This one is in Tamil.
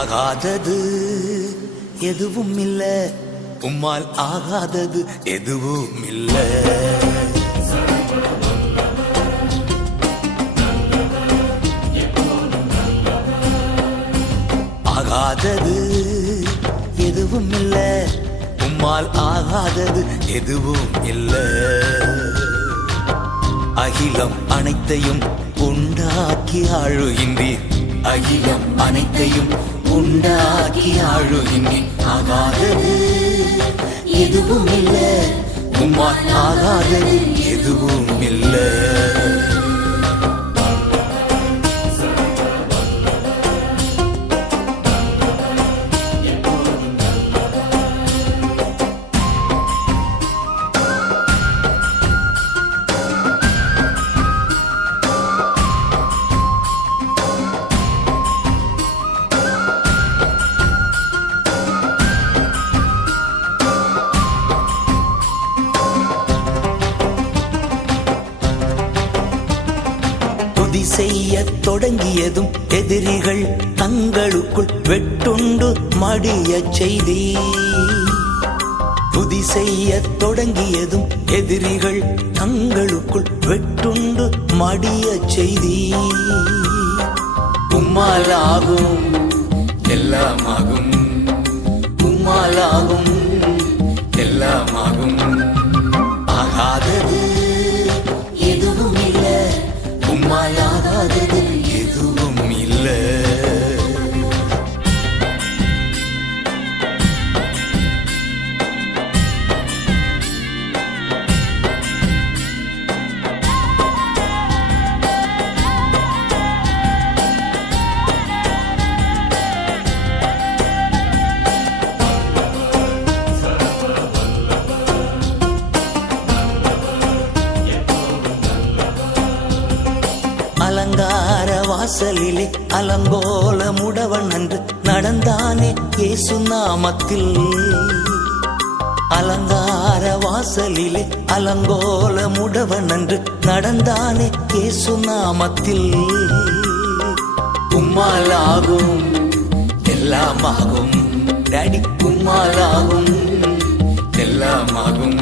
ஆகாதது எதுவும் இல்ல, உம்மால் ஆகாதது எதுவும் இல்ல. ஆகாதது எதுவும் இல்ல, உம்மால் ஆகாதது எதுவும் இல்ல. அகிலம் அனைத்தையும் உண்டாக்கி ஆளுகின்றீர், அகிலம் அனைத்தையும் உண்டாக்கி ஆளுகின்றீர். ஆகாதது எதுவும் இல்ல, உம்மால் ஆகாதது எதுவும் இல்ல. துதி செய்ய தொடங்கியதும் எதிரிகள் தங்களுக்குள் வெட்டுண்டு மடிய செய்தி. துதி செய்ய தொடங்கியதும் எதிரிகள் தங்களுக்குள் வெட்டுண்டு மடிய செய்தி. உம்மாலாகும் எல்லாமாகும், உம்மாலாகும் எல்லாமாகும். ஆகாதது எதுவும் இல்ல, உம்மாலாகாதது எதுவும் இல்ல. அலங்கார வாசலிலே அலங்கோல முடவன் அன்று நடந்தானே இயேசு நாமத்தில். அலங்கார வாசலிலே அலங்கோல முடவன் அன்று நடந்தானே இயேசு நாமத்தில். உம்மாலாகும் எல்லாமாகும் டாடி, உம்மாலாகும் எல்லாமாகும்.